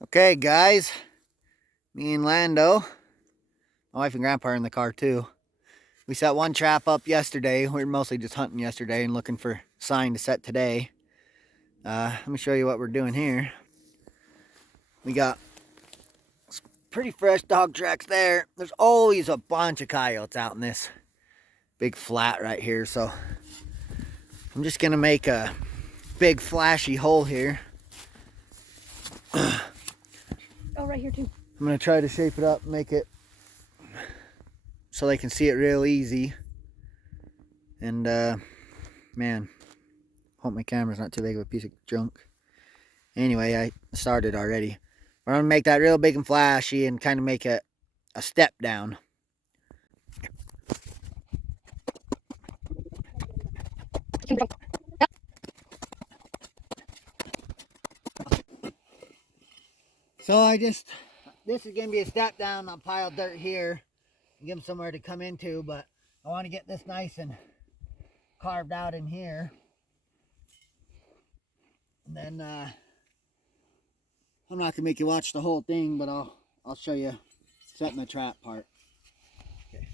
Okay, guys, me and Lando, my wife and grandpa are in the car too. We set one trap up yesterday. We were mostly just hunting yesterday and looking for sign to set today. Let me show you what we're doing here. We got pretty fresh dog tracks there. There's always a bunch of coyotes out in this big flat right here, so I'm just gonna make a big flashy hole here. Oh, right here too. I'm gonna try to shape it up, make it so they can see it real easy. And man, hope my camera's not too big of a piece of junk. Anyway, I started already. We're gonna make that real big and flashy and kind of make it a step down. So this is gonna be a step down. I'll pile dirt here and give them somewhere to come into, but I want to get this nice and carved out in here. And then I'm not gonna make you watch the whole thing, but I'll show you setting the trap part. Okay.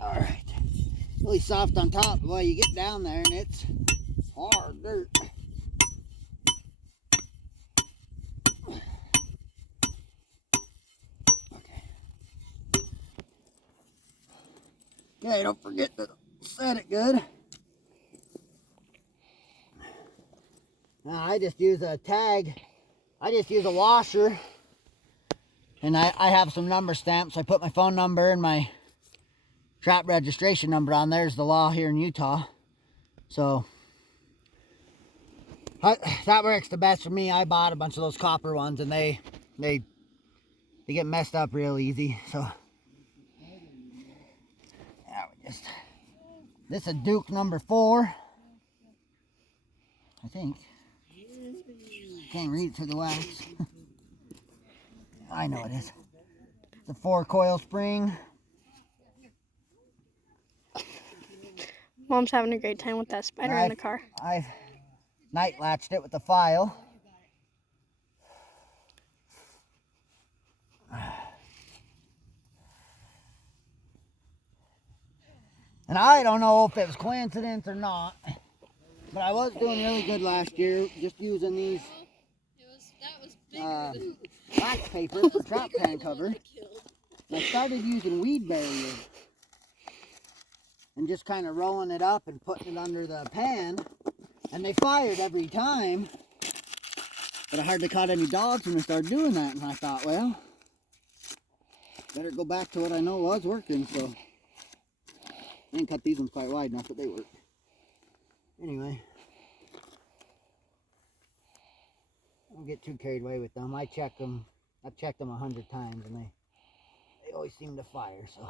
All right. Really soft on top. Well, you get down there and it's hard dirt. Okay, don't forget to set it good. Now I just use a tag. I just use a washer. And I have some number stamps. I put my phone number and my trap registration number on. There's the law here in Utah. So that works the best for me. I bought a bunch of those copper ones and they get messed up real easy. So yeah, this is Duke number 4. I think. Can't read it through the wax. I know it is. It's a 4 coil spring. Mom's having a great time with that spider in the car. I've night latched it with the file. And I don't know if it was coincidence or not, but I was doing really good last year just using these wax paper for trap pan cover. And I started using weed barrier and just kind of rolling it up and putting it under the pan, and they fired every time, but I hardly caught any dogs when I started doing that. And I thought, well, better go back to what I know was working. So I didn't cut these ones quite wide enough, but they work. Anyway, don't get too carried away with them. I've checked them 100 times and they always seem to fire. So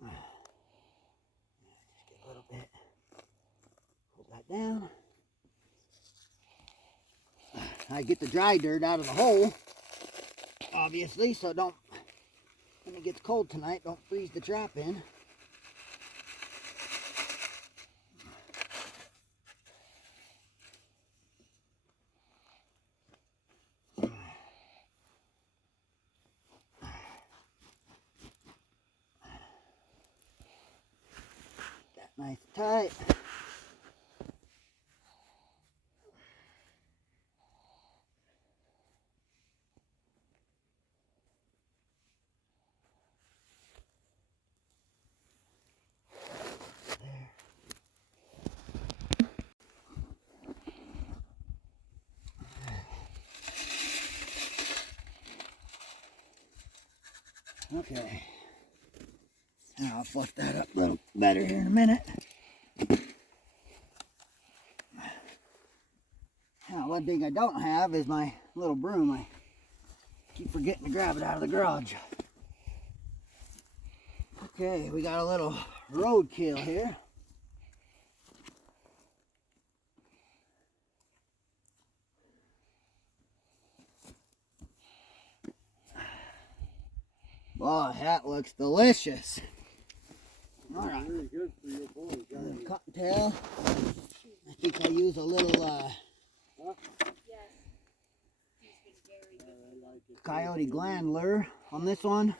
just get a little bit, hold that down. I get the dry dirt out of the hole, obviously, so don't, when it gets cold tonight, don't freeze the trap in. Nice tight. There. Okay. Now I'll fluff that up a little better here in a minute. Now, one thing I don't have is my little broom. I keep forgetting to grab it out of the garage. Okay, we got a little roadkill here. Boy, that looks delicious. All right. Very good for your boy. Cottontail. I think I'll use a little coyote gland lure on this one.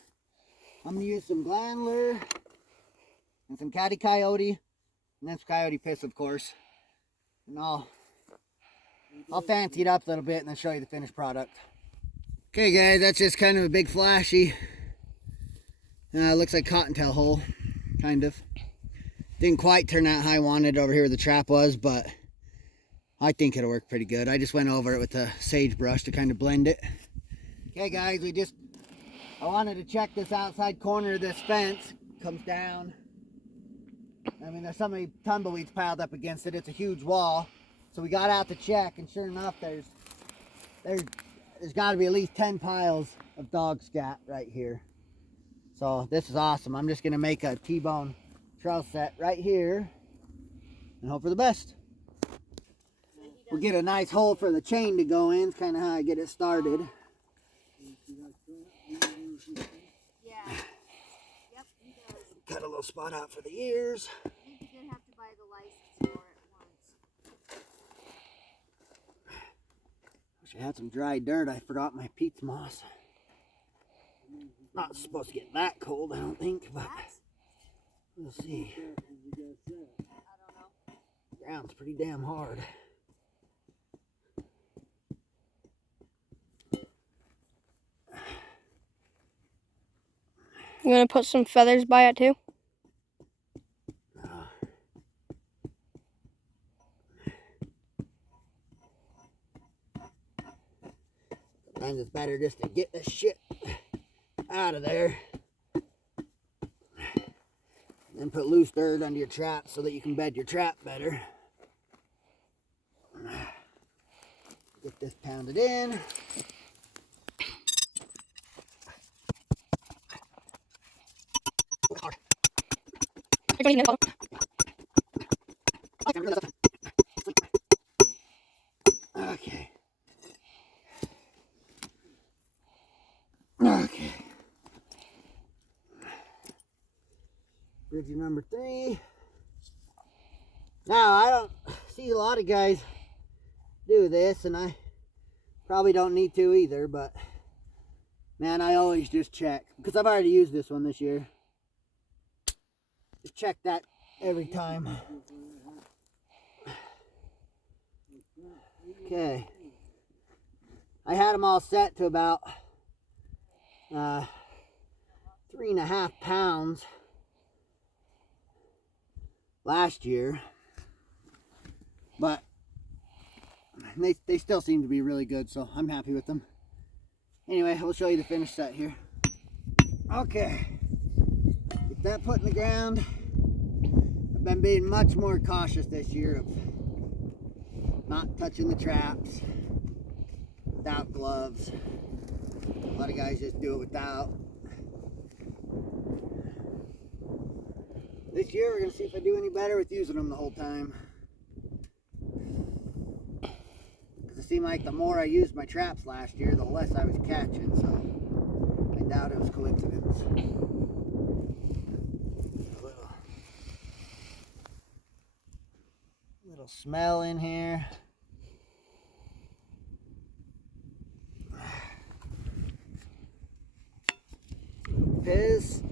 I'm gonna use some gland lure and some catty coyote, and then some coyote piss, of course. And I'll fancy it up a little bit and then show you the finished product. Okay guys, that's just kind of a big flashy, looks like cottontail hole, kind of. Didn't quite turn out how I wanted over here where the trap was, but I think it'll work pretty good. I just went over it with a sagebrush to kind of blend it. Okay guys, I wanted to check this outside corner of this fence. Comes down. I mean, there's so many tumbleweeds piled up against it. It's a huge wall. So we got out to check, and sure enough, there's got to be at least 10 piles of dog scat right here. So this is awesome. I'm just gonna make a T-bone trail set right here and hope for the best. We'll get a nice hole for the chain to go in. It's kind of how I get it started. Cut a little spot out for the ears. I think you did have to buy the license for it once. Wish I had some dry dirt. I forgot my peats moss. Not supposed to get that cold, I don't think, but we'll see. I don't know. The ground's pretty damn hard. You gonna put some feathers by it too? Sometimes it's better just to get this shit out of there and put loose dirt under your trap so that you can bed your trap better. Get this pounded in. Okay. Okay. Bridge number 3. Now, I don't see a lot of guys do this, and I probably don't need to either, but man, I always just check, because I've already used this one this year. Just check that every time. Okay. I had them all set to about 3.5 pounds last year, but they still seem to be really good, so I'm happy with them. Anyway, I'll show you the finished set here. Okay, get that put in the ground. I've been being much more cautious this year of not touching the traps without gloves. A lot of guys just do it without. This year we're going to see if I do any better with using them the whole time. Because it seemed like the more I used my traps last year, the less I was catching, so I doubt it was coincidence. A little smell in here. Piss.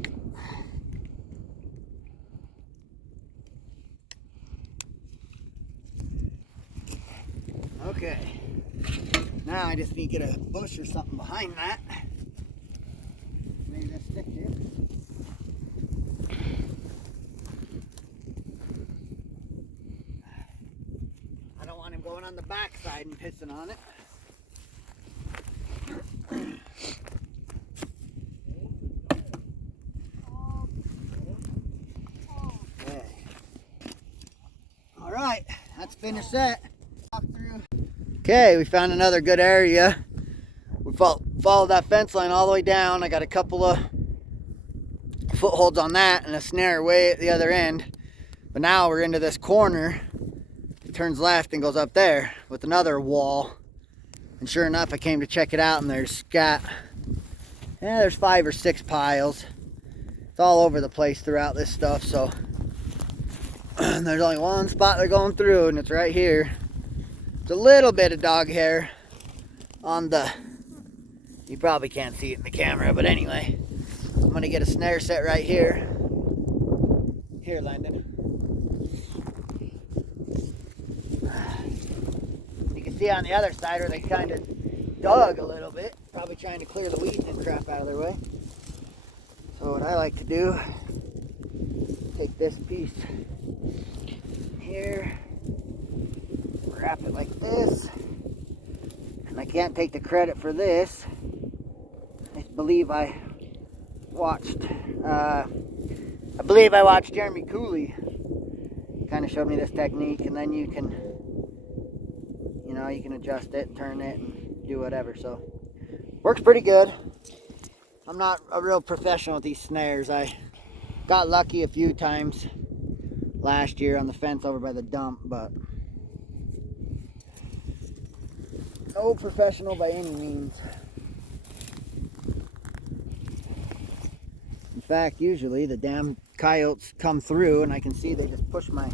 Okay, now I just need to get a bush or something behind that. Maybe this stick here. I don't want him going on the backside and pissing on it. Okay. All right, that's finished set. Walk through. Okay, we found another good area. We followed that fence line all the way down. I got a couple of footholds on that and a snare way at the other end. But now we're into this corner. It turns left and goes up there with another wall. And sure enough, I came to check it out, and there's there's 5 or 6 piles. It's all over the place throughout this stuff, so there's only one spot they're going through, and it's right here. A little bit of dog hair on the You probably can't see it in the camera, but anyway, I'm gonna get a snare set right here. Here, Landon. You can see on the other side where they kind of dug a little bit, probably trying to clear the weeds and crap out of their way. So what I like to do, take this piece here, wrap it like this, and I can't take the credit for this. I believe I watched Jeremy Cooley kind of showed me this technique, and then you can adjust it, turn it, and do whatever. So works pretty good. I'm not a real professional with these snares. I got lucky a few times last year on the fence over by the dump, but no professional by any means. In fact, usually the damn coyotes come through and I can see they just push my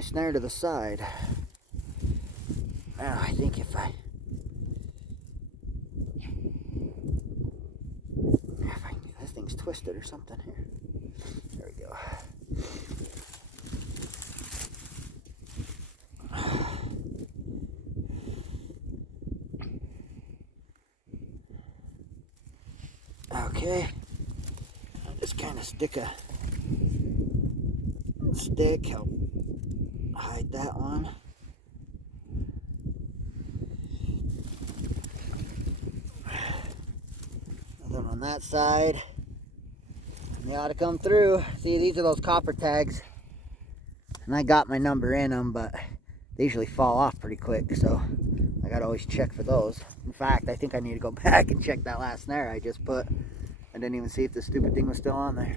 snare to the side. Now I think if this thing's twisted or something here. There we go. Okay, I'll just kind of stick a stick, help hide that one. Another one on that side. And they ought to come through. See, these are those copper tags. And I got my number in them, but they usually fall off pretty quick, so I gotta always check for those. In fact, I think I need to go back and check that last snare I just put. I didn't even see if the stupid thing was still on there.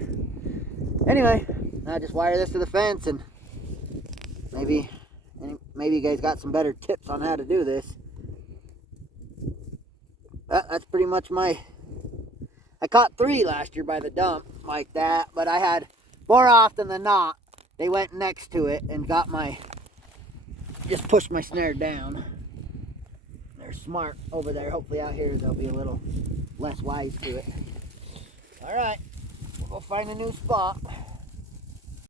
Anyway, I just wire this to the fence, and maybe you guys got some better tips on how to do this. That's pretty much I caught 3 last year by the dump like that, but I had, more often than not, they went next to it and just pushed my snare down. They're smart over there. Hopefully out here they'll be a little less wise to it. All right, we'll go find a new spot.